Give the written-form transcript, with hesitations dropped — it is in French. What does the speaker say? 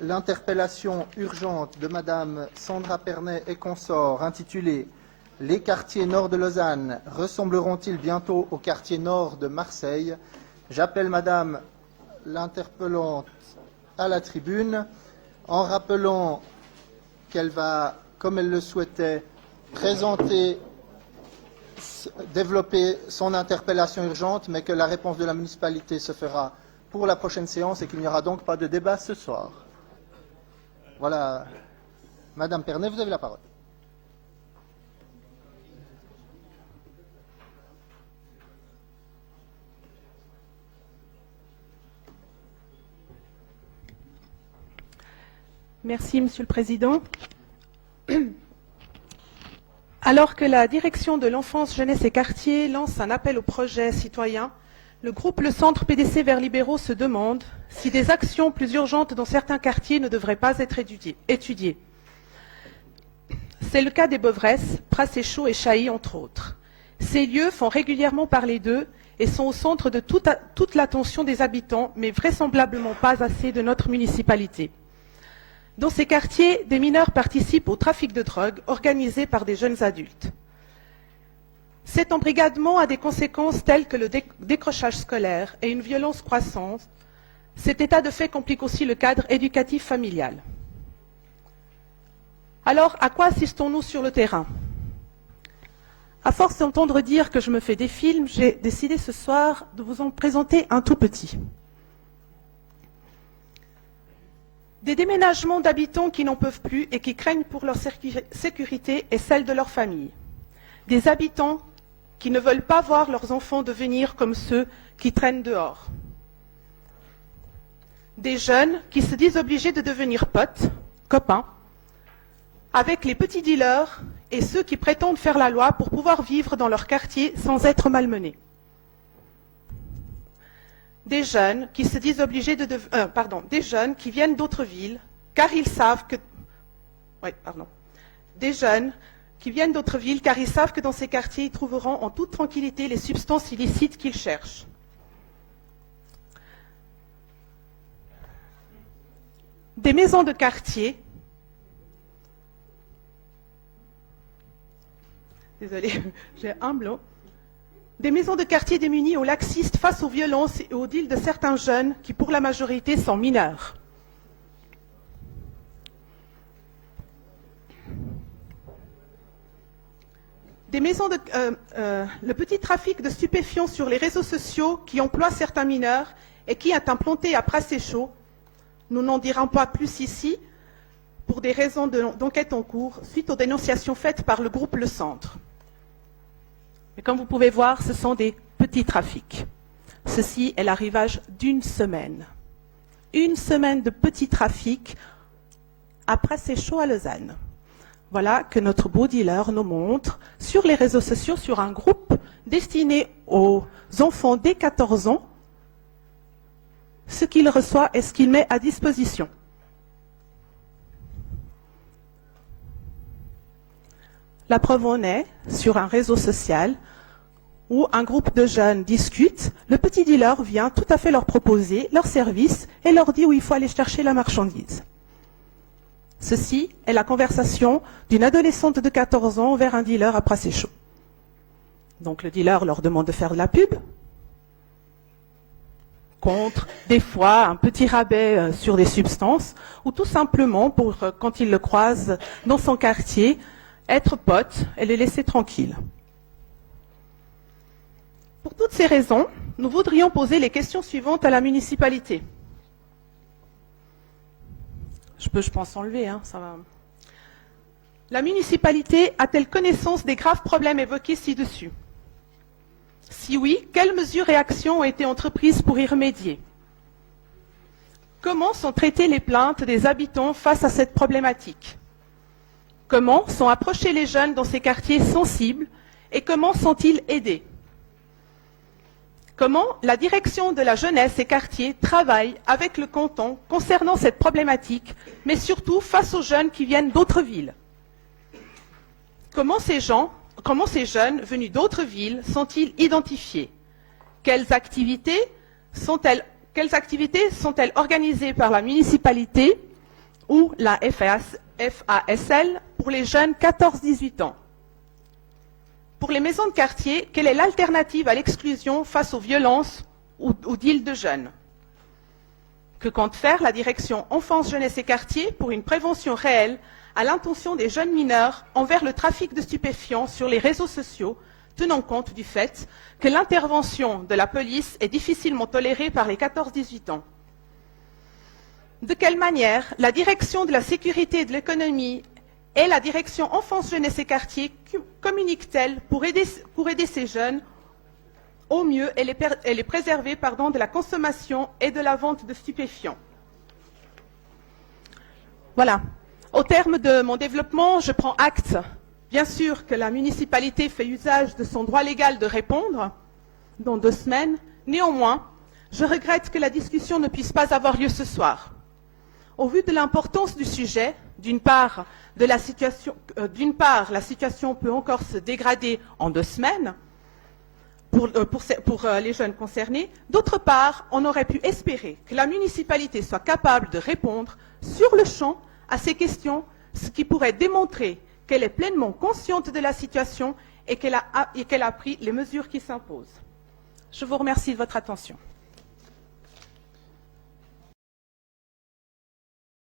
l'interpellation urgente de Madame Sandra Pernet et consorts intitulée « Les quartiers nord de Lausanne ressembleront-ils bientôt aux quartiers nord de Marseille ?» J'appelle Madame l'interpellante à la tribune en rappelant qu'elle va, comme elle le souhaitait, développer son interpellation urgente, mais que la réponse de la municipalité se fera pour la prochaine séance et qu'il n'y aura donc pas de débat ce soir. Voilà. Madame Pernet, vous avez la parole. Merci, Monsieur le Président. Alors que la Direction de l'Enfance, Jeunesse et Quartier lance un appel au projet citoyen, le groupe Le Centre PDC Verts Libéraux se demande si des actions plus urgentes dans certains quartiers ne devraient pas être étudiées. C'est le cas des Beuvresses, Pracéchaud et Chailly, entre autres. Ces lieux font régulièrement parler d'eux et sont au centre de toute l'attention des habitants, mais vraisemblablement pas assez de notre municipalité. Dans ces quartiers, des mineurs participent au trafic de drogue organisé par des jeunes adultes. Cet embrigadement a des conséquences telles que le décrochage scolaire et une violence croissante. Cet état de fait complique aussi le cadre éducatif familial. Alors, à quoi assistons-nous sur le terrain? À force d'entendre dire que je me fais des films, j'ai décidé ce soir de vous en présenter un tout petit. Des déménagements d'habitants qui n'en peuvent plus et qui craignent pour leur sécurité et celle de leur famille. Des habitants qui ne veulent pas voir leurs enfants devenir comme ceux qui traînent dehors. Des jeunes qui se disent obligés de devenir potes, copains, avec les petits dealers et ceux qui prétendent faire la loi pour pouvoir vivre dans leur quartier sans être malmenés. Des jeunes qui se disent obligés de des jeunes qui viennent d'autres villes, car ils savent que des jeunes qui viennent d'autres villes car ils savent que dans ces quartiers ils trouveront en toute tranquillité les substances illicites qu'ils cherchent. Des maisons de quartier. Désolée, j'ai un blanc. Des maisons de quartier démunies aux laxistes face aux violences et aux deals de certains jeunes qui, pour la majorité, sont mineurs. Des maisons le petit trafic de stupéfiants sur les réseaux sociaux qui emploient certains mineurs et qui est implanté à Pracéchaud. Nous n'en dirons pas plus ici pour des raisons d'enquête en cours suite aux dénonciations faites par le groupe Le Centre. Et comme vous pouvez voir, ce sont des petits trafics. Ceci est l'arrivage d'une semaine. Une semaine de petits trafics à Pracéchaud à Lausanne. Voilà que notre beau dealer nous montre sur les réseaux sociaux, sur un groupe destiné aux enfants dès 14 ans, ce qu'il reçoit et ce qu'il met à disposition. La preuve en est sur un réseau social où un groupe de jeunes discute, le petit dealer vient tout à fait leur proposer leur service et leur dit où il faut aller chercher la marchandise. Ceci est la conversation d'une adolescente de 14 ans vers un dealer à Pracéchaud. Donc le dealer leur demande de faire de la pub, contre des fois un petit rabais sur des substances, ou tout simplement pour, quand il le croise dans son quartier, être pote et les laisser tranquilles. Pour toutes ces raisons, nous voudrions poser les questions suivantes à la municipalité. Je pense, enlever, hein, ça va. La municipalité a-t-elle connaissance des graves problèmes évoqués ci-dessus? Si oui, quelles mesures et actions ont été entreprises pour y remédier? Comment sont traitées les plaintes des habitants face à cette problématique? Comment sont approchés les jeunes dans ces quartiers sensibles et comment sont-ils aidés? Comment la direction de la jeunesse et quartiers travaille avec le canton concernant cette problématique, mais surtout face aux jeunes qui viennent d'autres villes? Comment ces jeunes venus d'autres villes sont-ils identifiés? Quelles activités sont-elles organisées par la municipalité ou la FASL pour les jeunes 14-18 ans. Pour les maisons de quartier, quelle est l'alternative à l'exclusion face aux violences ou deals de jeunes? Que compte faire la direction Enfance, Jeunesse et Quartier pour une prévention réelle à l'intention des jeunes mineurs envers le trafic de stupéfiants sur les réseaux sociaux, tenant compte du fait que l'intervention de la police est difficilement tolérée par les 14-18 ans? De quelle manière la direction de la sécurité et de l'économie et la direction Enfance, Jeunesse et Quartier communiquent-elles pour aider ces jeunes au mieux et les préserver de la consommation et de la vente de stupéfiants? Voilà. Au terme de mon développement, je prends acte, bien sûr, que la municipalité fait usage de son droit légal de répondre dans 2 semaines. Néanmoins, je regrette que la discussion ne puisse pas avoir lieu ce soir. Au vu de l'importance du sujet, d'une part, la situation peut encore se dégrader en 2 semaines pour les jeunes concernés. D'autre part, on aurait pu espérer que la municipalité soit capable de répondre sur le champ à ces questions, ce qui pourrait démontrer qu'elle est pleinement consciente de la situation et qu'elle a pris les mesures qui s'imposent. Je vous remercie de votre attention.